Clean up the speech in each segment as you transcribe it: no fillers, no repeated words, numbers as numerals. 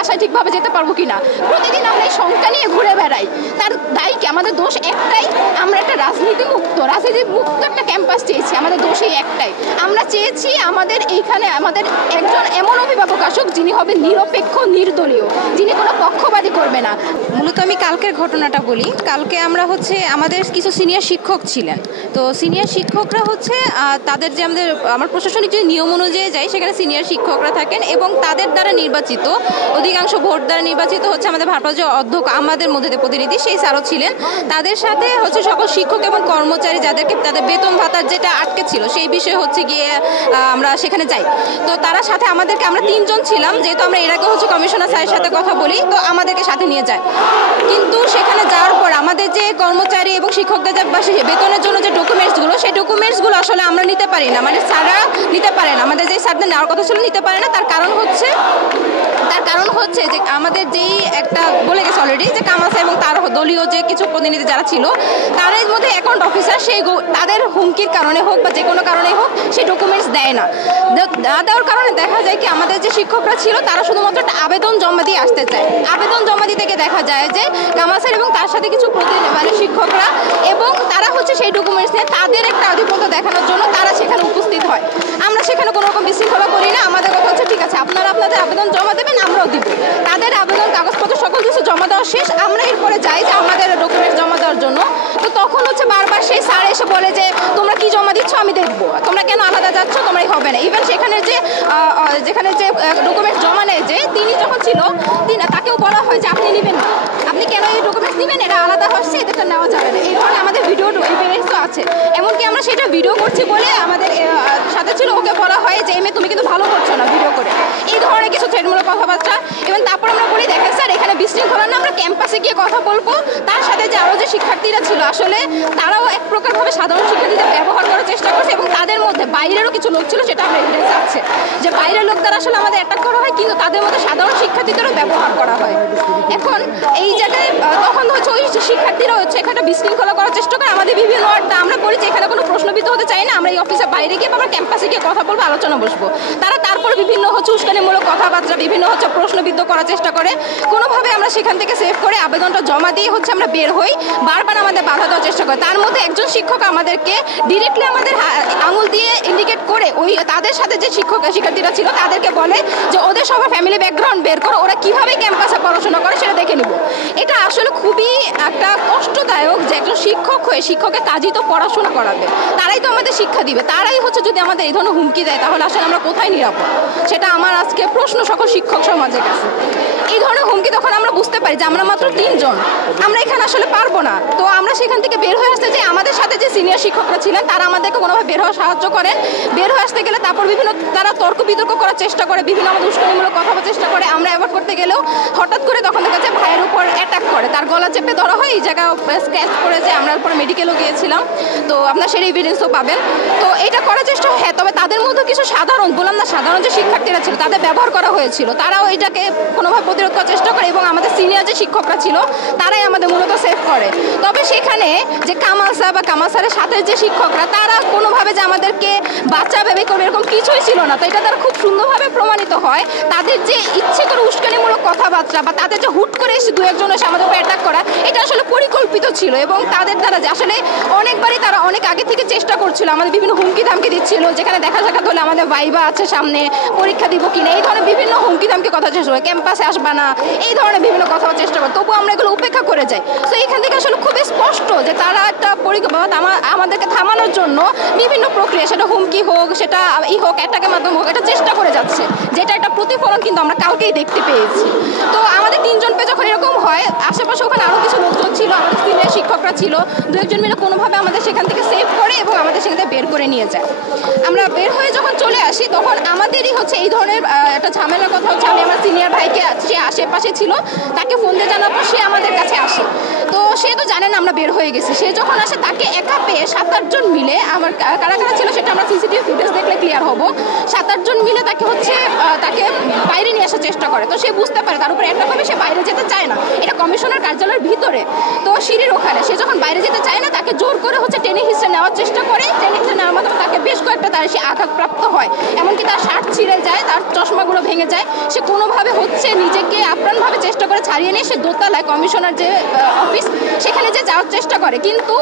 বাসায় ঠিকভাবে যেতে পারবো কিনা, প্রতিদিন আমরা এই শঙ্কা নিয়ে ঘুরে বেড়াই। তার দায়ী কি? আমাদের দোষ একটাই, আমরা একটা রাজনীতি মুক্ত একটা ক্যাম্পাস চেয়েছি। আমাদের দোষ এই একটাই, আমরা চেয়েছি আমাদের এইখানে আমাদের একজন এমন অভিভাবক আসুক যিনি হবে নিরপেক্ষ, নির্দলীয়, যিনি কোনো পক্ষপাতী করবে না। মূলত আমি কালকের ঘটনাটা বলি। কালকে আমরা আমাদের কিছু সিনিয়র শিক্ষক ছিলেন, তো সিনিয়র শিক্ষকরা তাদের যে আমার প্রশাসনিক যে নিয়ম অনুযায়ী যায় সেখানে সিনিয়র শিক্ষকরা থাকেন এবং তাদের দ্বারা নির্বাচিত, অধিকাংশ ভোট দ্বারা নির্বাচিত আমাদের ভারপ্রাপ্ত অধ্যক্ষ, আমাদের মধ্যে প্রতিনিধি সেই স্যারও ছিলেন। তাদের সাথে সকল শিক্ষক এবং কর্মচারী যাদেরকে তাদের বেতন ভাতার যেটা আটকে ছিল সেই বিষয়ে গিয়ে আমরা সেখানে যাই। তো তারা সাথে আমরা 3 জন ছিলাম, যেহেতু আমরা এর আগে কমিশনার স্যারের সাথে কথা বলি, তো আমাদেরকে সাথে নিয়ে যায়। কিন্তু সেখানে যাওয়ার পর আমাদের যে কর্মচারী এবং শিক্ষকদের যে বেতনের জন্য যে ডকুমেন্টসগুলো, সেই ডকুমেন্টসগুলো আসলে আমরা নিতে পারি না, মানে স্যাররা নিতে পারে না, আমাদের যে স্যারদের নেওয়ার কথা ছিল নিতে পারে না। তার কারণ হচ্ছে যে আমাদের যেই একটা বলে গেছে অলরেডি যে কামাল এবং তার দলীয় যে কিছু প্রতিনিধি যারা ছিল তাদের মধ্যে অ্যাকাউন্ট অফিসার সেই তাদের হুমকির কারণে হোক বা যে কোনো কারণে হোক সেই ডকুমেন্টস দেয় না। দেওয়ার কারণে দেখা যায় কি আমাদের যে শিক্ষকরা ছিল তারা শুধুমাত্র একটা আবেদন জমা দিয়ে আসতে চায়। আবেদন জমা দিতে গিয়ে দেখা যায় যে কামাল এবং তার সাথে কিছু শিক্ষকরা এবং তারা সেই ডকুমেন্টস নিয়ে তাদের একটা আধিপত্য দেখানোর জন্য তারা সেখানে উপস্থিত হয়। আমরা সেখানে কোনো রকম বিশৃঙ্খলা করি না, আমাদের কথা ঠিক আছে আপনারা আপনাদের আবেদন জমা দেবেন, আমরাও দিব। তাদের আবেদন কাগজপত্র সকল কিছু জমা দেওয়া শেষ, আমরা এরপরে যাই যে আমাদের ডকুমেন্টস জমা দেওয়ার জন্য। তো তখন বারবার সেই স্যার এসে বলে যে তোমরা কি জমা দিচ্ছ আমি দেখবো, তোমরা কেন আলাদা যাচ্ছ, তোমরাই হবে না। ইভেন সেখানে যেখানে যে ডকুমেন্টস জমা নেয় যে তিনি যখন ছিল তাকেও বলা হয় যে আপনি নেবেন না, আপনি কেন এই ডকুমেন্টস নেবেন, এটা আলাদা হচ্ছে, এটা নেওয়া যাবে না। এই ধরনের আমাদের ভিডিও এভিডেন্সও আছে, এমনকি আমরা সেটা ভিডিও করছি বলে আমাদের সাথে ছিল ওকে বলা হয় যে এমএ তুমি কিন্তু ভালো করছো না ভিডিও করে, এই ধরনের কিছু থ্রেটমূলক কথাবার্তা। এবং তারপর আমরা বলি দেখেন স্যার এখানে বিশৃঙ্খলা না, আমরা ক্যাম্পাসে গিয়ে কথা বলবো। তার সাথে যে আরও যে শিক্ষার্থীরা ছিল আসলে তারাও এক প্রকারভাবে সাধারণ শিক্ষার্থীদের ব্যবহার করার চেষ্টা করছে এবং তাদের মধ্যে বাইরেরও কিছু লোক ছিল, সেটা আমরা এভিডেন্স আছে যে বাইরের লোক দ্বারা আসলে আমাদের অ্যাটাক করা হয়, কিন্তু তাদের মধ্যে সাধারণ শিক্ষার্থীদেরও ব্যবহার করা হয়। এখন এই জায়গায় তখন ওই শিক্ষার্থীরা এখানে বিশৃঙ্খলা করার চেষ্টা করে। আমাদের বিভিন্ন আড্ডা আমরা বলি যে এখানে কোনো প্রশ্নবিদ্ধ হতে চাই না, আমরা এই অফিসের বাইরে গিয়ে আমরা ক্যাম্পাসে গিয়ে কথা বলবো, আলোচনা বসবো। তারা তারপর বিভিন্ন উস্কানিমূলক কথাবার্তা, বিভিন্ন প্রশ্নবিদ্ধ করার চেষ্টা করে। কোনোভাবে আমরা সেখান থেকে সেভ করে আবেদনটা জমা দিয়ে আমরা বের হই, বারবার আমাদের বাধা দেওয়ার চেষ্টা করে। তার মধ্যে একজন শিক্ষক আমাদেরকে ডিরেক্টলি আমাদের আঙুল দিয়ে ইন্ডিকেট করে তাদের সাথে যে শিক্ষার্থীরা ছিল তাদেরকে বলে যে ওদের সবার ফ্যামিলি ব্যাকগ্রাউন্ড বের করো, ওরা কিভাবে ক্যাম্পাসে পড়াশোনা করে সেটা দেখে নিব। এটা আসলে খুবই একটা কষ্টদায়ক যে একজন শিক্ষক হয়ে শিক্ষকের কাজই তো পড়াশোনা করাবে, তারাই তো আমাদের শিক্ষা দিবে, তারাই যদি আমাদের এই ধরনের হুমকি দেয় তাহলে আসলে আমরা কোথায় নিরাপদ? সেটা আমার আজকে প্রশ্ন সকল শিক্ষক সমাজের কাছে। এই ধরনের হুমকি তখন আমরা বুঝতে পারি যে আমরা মাত্র 3 জন, আমরা এখানে আসলে পারবো না। তো আমরা সেখান থেকে বের হয়ে আসতে চাই। আমাদের সাথে যে সিনিয়র শিক্ষকরা ছিলেন তারা আমাদেরকে কোনোভাবে বের হওয়া সাহায্য করেন। বের হয়ে আসতে গেলে তারপর তারা তর্ক বিতর্ক করার চেষ্টা করে, বিভিন্ন আমাদের উস্কানিমূলক কথা বলার চেষ্টা করে। আমরা অ্যাভয়েড করতে গেলেও হঠাৎ করে তখন দেখা যায় ভাইয়ের উপর অ্যাটাক করে, তার গলা চেপে ধরা হয়, এই জায়গায় স্ক্র্যাচ করে যে আমরা উপরে মেডিকেলও গিয়েছিলাম, তো আপনার সেই এভিডেন্সও পাবেন। তো এটা করার চেষ্টা হ্যাঁ, তবে তাদের মধ্যে কিছু সাধারণ যে শিক্ষার্থীরা ছিল তাদের ব্যবহার করা হয়েছিল, তারাও এটাকে কোনোভাবে প্রতিরোধ করার চেষ্টা করে এবং আমাদের সিনিয়র যে শিক্ষকরা ছিল তারাই আমাদের মূলত সেভ করে। তবে সেখানে যে কামাল স্যারের সাথে যে শিক্ষকরা তারা কোনোভাবে যে আমাদেরকে বাচ্চা ভেবে করবে এরকম কিছুই ছিল না। তো এটা তারা খুব সুন্দরভাবে প্রমাণিত হয়। তাদের যে ইচ্ছে করে উস্কানিমূলক কথাবার্তা বা তাদের যে হুট করে এসে 2-1 এসে আমাদের উপর অ্যাটাক করা, এটা আসলে পরিকল্পিত ছিল এবং তাদের দ্বারা যে আসলে অনেকবারই তারা অনেক আগে থেকে চেষ্টা করছিল, আমাদের বিভিন্ন হুমকি ধামকি দিচ্ছিল, যেখানে দেখা সাক্ষাৎ হলে আমাদের ভাইবা আছে সামনে, পরীক্ষা দিব কিনা, এই ধরনের বিভিন্ন হুমকি ধামকি কথা চেষ্টা করে, ক্যাম্পাসে আসবা না, এই ধরনের বিভিন্ন কথা চেষ্টা করে। তবুও আমরা এগুলো উপেক্ষা করে যাই। তো এখান থেকে আসলে খুবই স্পষ্ট যে তারা একটা আমাদেরকে থামানোর জন্য বিভিন্ন প্রক্রিয়া, সেটা হুমকি হোক, সেটা হোক, অ্যাটাকের মাধ্যমে হোক, এটা চেষ্টা করে যাচ্ছে, যেটা একটা প্রতিফলন কিন্তু আমরা কালকেই দেখতে পেয়েছি। তো আমাদের 3 জন পেয়ে যখন এরকম হয়, আশেপাশে ওখানে আরও কিছু লোকজন ছিল, আমাদের সিনিয়র শিক্ষকরা ছিল, 2-1 মিলে কোনোভাবে আমাদের সেখান থেকে সেভ করে এবং আমাদের সেখান থেকে বের করে নিয়ে যায়। আমরা বের হয়ে যখন চলে আসি তখন আমাদেরই এই ধরনের একটা ঝামেলার কথা আমি আমার সিনিয়র ভাইকে, সে আশেপাশে ছিল, তাকে ফোন দিয়ে জানার পর সে আমাদের কাছে আসে। তো সে তো জানে না আমরা বের হয়ে গেছি। সে যখন আসে তাকে একা পেয়ে 7-8 জন মিলে, আমার কারা ছিল সেটা আমরা সিসিটিভি ফুটেজ দেখলে ক্লিয়ার হবো, 7-8 জন মিলে তাকে বাইরে নিয়ে আসার চেষ্টা করে। তো সে বুঝতে পারে তার উপরে অ্যাটাক হবে, সে বাইরে যেতে চায় না। এটা কমিশনার কার্যালয়ের ভিতরে, তো সিঁড়ির ওখানে। সে যখন বাইরে যেতে চায় না, তাকে জোর করে টেনে হিসেবে নেওয়ার চেষ্টা করে। টেনে হিসেবে নেওয়ার মাধ্যমে তাকে বেশ কয়েকটা সে আঘাতপ্রাপ্ত হয়, এমনকি তার শার্ট ছিঁড়ে যায়, তার চশমাগুলো ভেঙে যায়। সে কোনোভাবে নিজেকে আপ্রাণভাবে চেষ্টা করে ছাড়িয়ে নিয়ে সে দোতলায় কমিশনার যে অফিস সেখানে যে যাওয়ার চেষ্টা করে, কিন্তু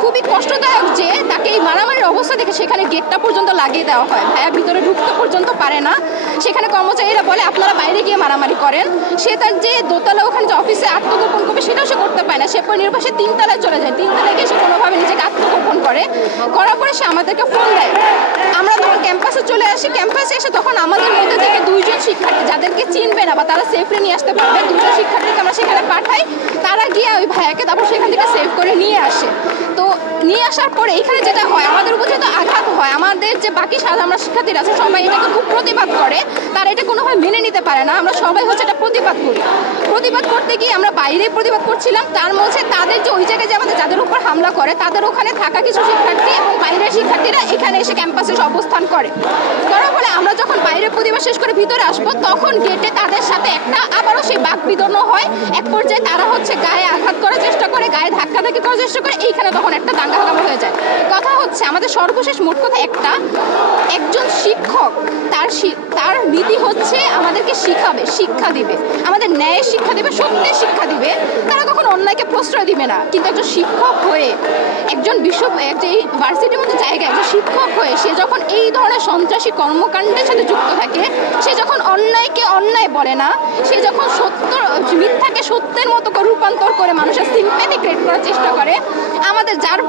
খুবই কষ্টদায়ক যে তাকে এই মারামারির অবস্থা দেখে সেখানে গেটটা পর্যন্ত লাগিয়ে দেওয়া হয়। ভাইয়া ভিতরে ঢুকতে পর্যন্ত পারে না। সেখানে কর্মচারীরা বলে আপনারা বাইরে গিয়ে মারামারি করেন। সে তার যে দোতলা ওখানে যে অফিসে আত্মগোপন করবে সেটাও সে করতে পারে না। সে পরে নির্বাসে 3 তলায় চলে যায়। 3 তলায় গিয়ে সে কোনোভাবে নিজেকে আত্মগোপন করার পরে সে আমাদেরকে ফোন দেয়। আমরা তখন ক্যাম্পাসে চলে আসি। ক্যাম্পাসে এসে তখন আমাদের মধ্যে থেকে 2 জন শিক্ষার্থী, যাদেরকে চিনবে না বা তারা সেফলি নিয়ে আসতে পারবে, 2 জন শিক্ষার্থীকে আমরা সেখানে পাঠাই। তারা গিয়ে ওই ভাইয়াকে তারপর সেখান থেকে সেভ করে নিয়ে আসে। তো নিয়ে আসার পরে এখানে যেটা হয়, আমাদের উপর যেহেতু আঘাত হয়, আমাদের যে বাকি সাধারণ শিক্ষার্থীরা আছে সবাই এটাকে খুব প্রতিবাদ করে। তারা এটা কোনোভাবে মেনে নিতে পারে না। আমরা সবাই এটা প্রতিবাদ করি। প্রতিবাদ করতে গিয়ে আমরা বাইরে প্রতিবাদ করছিলাম। তার মধ্যে তাদের যে ওই জায়গায় যে আমাদের যাদের উপর হামলা করে, তাদের ওখানে থাকা কিছু শিক্ষার্থী এবং বাইরের শিক্ষার্থীরা এখানে এসে ক্যাম্পাসে অবস্থান করার ফলে আমরা যখন বাইরে প্রতিবাদ শেষ করে ভিতরে আসবো, তখন গেটে তাদের সাথে আবারও সেই বাকবিতণ্ড হয়। এক পর্যায়ে তারা গায়ে আঘাত করার চেষ্টা করে, গায়ে ধাক্কাধাক্কি করার চেষ্টা করে। এইখানে তখন একটা দাঙ্গা হাঙ্গামা হয়ে যায়। কথা আমাদের সর্বশেষ মোট কথা একজন শিক্ষক তার নীতি আমাদেরকে শিক্ষা দিবে, আমাদের ন্যায়ের শিক্ষা দিবে, সত্যের শিক্ষা দিবে। তারা কখনো অন্যায়কে প্রশ্রয় দিবে না। কিন্তু একজন শিক্ষক হয়ে, একজন ভার্সিটির মতো জায়গায় একজন শিক্ষক হয়ে সে যখন এই ধরনের সন্ত্রাসী কর্মকাণ্ডের সাথে যুক্ত থাকে, সে যখন অন্যায়কে অন্যায় বলে না, সে যখন মিথ্যাকে সত্যের মতো রূপান্তর করে মানুষের সিম্প্যাথি ক্রিয়েট করার চেষ্টা করে, আমাদের যার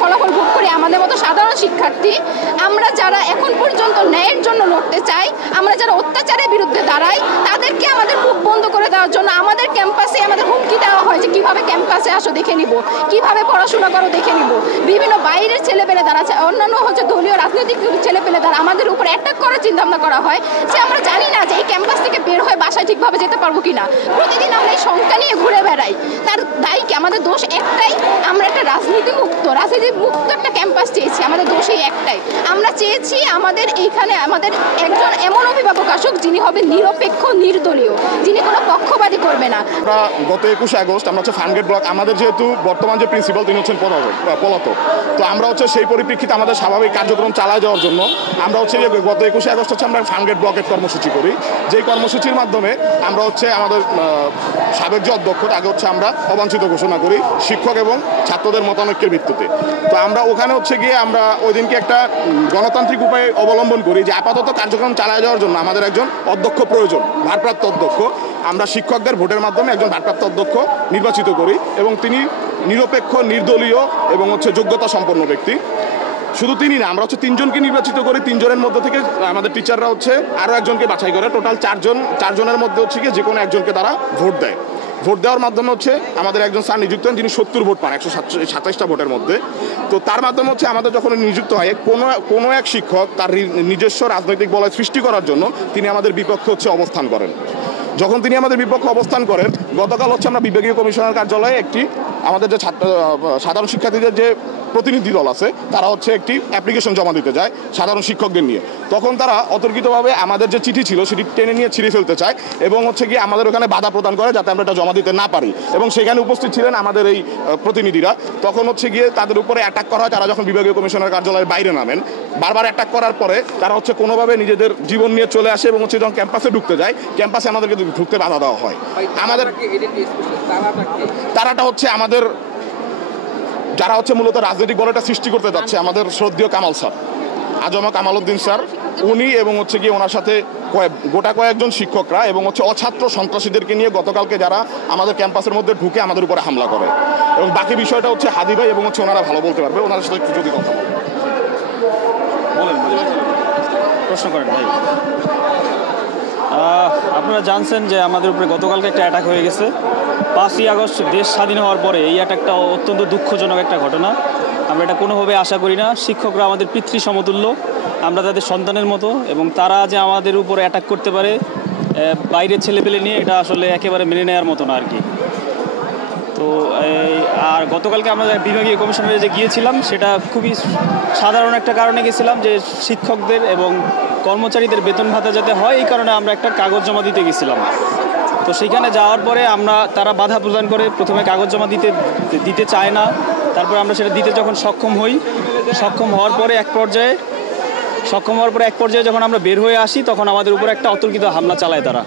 ফলাফল ভোগ করে আমাদের মতো সাধারণ শিক্ষার্থী, আমরা যারা এখন পর্যন্ত ন্যায়ের জন্য লড়তে চাই, আমরা যারা অত্যাচারের বিরুদ্ধে দাঁড়াই, তাদেরকে আমাদের মুখ বন্ধ করে দেওয়ার জন্য আমাদের ক্যাম্পাসে আমাদের হুমকি দেওয়া হয় যে কিভাবে ক্যাম্পাসে আসো দেখে নিব, কিভাবে পড়াশোনা করো দেখে নিব। বিভিন্ন বাইরের ছেলেপেলে দ্বারা, অন্যান্য দলীয় রাজনৈতিক ছেলেপেলে দ্বারা আমাদের উপর অ্যাটাক করার চিন্তা ভাবনা করা হয়। যে আমরা জানি না যে এই ক্যাম্পাস থেকে বের হয়ে বাসায় ঠিকভাবে যেতে পারবো কিনা। প্রতিদিন আমরা এই শঙ্কা নিয়ে ঘুরে বেড়াই। তার দায়ী কি? আমাদের দোষ একটাই, আমরা একটা রাজনীতি মুক্ত একটা ক্যাম্পাস চেয়েছি। আমাদের দোষ এই একটাই, আমরা চেয়েছি আমাদের এইখানে আমাদের একজন এমন অভিভাবক আসুক যিনি হবে নিরপেক্ষ, নির্দলীয়, যিনি কোনো পক্ষপাতী করবে না। আমরা গত 21 আগস্ট আমরা ফার্মগেট ব্লক, আমাদের যেহেতু বর্তমান যে প্রিন্সিপাল তিনি হচ্ছেন পলাতক, তো আমরা সেই পরিপ্রেক্ষিতে আমাদের স্বাভাবিক কার্যক্রম চালায় যাওয়ার জন্য আমরা যে গত 21 আগস্ট আমরা ফার্মগেট ব্লকের কর্মসূচি করি। যেই কর্মসূচির মাধ্যমে আমরা আমাদের সাবেক যে অধ্যক্ষ তাকে আমরা অবাঞ্ছিত ঘোষণা করি শিক্ষক এবং ছাত্রদের মতানৈক্যের ভিত্তিতে। তো আমরা ওখানে গিয়ে আমরা ওই দিনকে একটা গণতান্ত্রিক উপায় অবলম্বন করি যে আপাতত কার্যক্রম চালায় যাওয়ার জন্য আমাদের একজন অধ্যক্ষ প্রয়োজন, ভারপ্রাপ্ত অধ্যক্ষ। আমরা শিক্ষকদের ভোটের মাধ্যমে একজন ভারপ্রাপ্ত অধ্যক্ষ নির্বাচিত করি এবং তিনি নিরপেক্ষ, নির্দলীয় এবং যোগ্যতা সম্পন্ন ব্যক্তি। শুধু তিনি না, আমরা 3 জনকে নির্বাচিত করি। 3 জনের মধ্যে থেকে আমাদের টিচাররা আরও একজনকে বাছাই করে। টোটাল 4 জনের মধ্যে যে কোনো একজনকে তারা ভোট দেয়। ভোট দেওয়ার মাধ্যমে আমাদের একজন স্যার নিযুক্ত হন, যিনি 70 ভোট পান 127টা ভোটের মধ্যে। তো তার মাধ্যমে আমাদের যখন নিযুক্ত হয় কোনো এক শিক্ষক তার নিজস্ব রাজনৈতিক বলয় সৃষ্টি করার জন্য তিনি আমাদের বিপক্ষে অবস্থান করেন। যখন তিনি আমাদের বিপক্ষে অবস্থান করেন, গতকাল আমরা বিভাগীয় কমিশনার কার্যালয়ে আমাদের যে সাধারণ শিক্ষার্থীদের যে প্রতিনিধি দল আছে তারা একটি অ্যাপ্লিকেশন জমা দিতে যায় সাধারণ শিক্ষকদের নিয়ে। তখন তারা অতর্কিতভাবে আমাদের যে চিঠি ছিল সেটি টেনে নিয়ে ছিঁড়ে ফেলতে চায় এবং গিয়ে আমাদের ওখানে বাধা প্রদান করে যাতে আমরা এটা জমা দিতে না পারি। এবং সেখানে উপস্থিত ছিলেন আমাদের এই প্রতিনিধিরা। তখন গিয়ে তাদের উপরে অ্যাটাক করা হয়। তারা যখন বিভাগীয় কমিশনার কার্যালয়ের বাইরে নামেন, বারবার অ্যাটাক করার পরে তারা কোনোভাবে নিজেদের জীবন নিয়ে চলে আসে এবং যখন ক্যাম্পাসে ঢুকতে যায়, ক্যাম্পাসে আমাদেরকে ঢুকতে বাধা দেওয়া হয়। আমাদের তারাটা আমাদের যারা মূলত রাজনৈতিক বলয়টা সৃষ্টি করতে যাচ্ছে, আমাদের শ্রদ্ধেয় Kamal sir, asthma Kamal Uddin sir, উনি এবং গিয়ে ওনার সাথে গোটা কয়েকজন শিক্ষকরা এবং অছাত্র সন্ত্রাসীদেরকে নিয়ে গতকালকে যারা আমাদের ক্যাম্পাসের মধ্যে ঢুকে আমাদের উপরে হামলা করে। এবং বাকি বিষয়টা হাদি ভাই এবং ওনারা ভালো বলতে পারবে, ওনার সাথে একটু যদি কথা বলেন। প্রশ্ন করেন ভাই। আপনারা জানছেন যে আমাদের উপরে গতকালকে একটা অ্যাটাক হয়ে গেছে। 5ই আগস্ট দেশ স্বাধীন হওয়ার পরে এই অ্যাটাকটা অত্যন্ত দুঃখজনক একটা ঘটনা। আমরা এটা কোনোভাবে আশা করি না। শিক্ষকরা আমাদের পিতৃ সমতুল্য, আমরা তাদের সন্তানের মতো, এবং তারা যে আমাদের উপরে অ্যাটাক করতে পারে বাইরের ছেলেপেলে নিয়ে, এটা আসলে একেবারে মেনে নেওয়ার মতো না আর কি। তো আর গতকালকে আমরা বিভাগীয় কমিশনারে যে গিয়েছিলাম সেটা খুবই সাধারণ একটা কারণে গেছিলাম, যে শিক্ষকদের এবং কর্মচারীদের বেতন ভাতা যাতে হয় এই কারণে আমরা একটা কাগজ জমা দিতে গেছিলাম। তো সেখানে যাওয়ার পরে তারা বাধা প্রদান করে, প্রথমে কাগজ জমা দিতে চায় না, তারপরে আমরা সেটা দিতে যখন সক্ষম হওয়ার পরে এক পর্যায়ে যখন আমরা বের হয়ে আসি তখন আমাদের উপর একটা অতর্কিত হামলা চালায় তারা।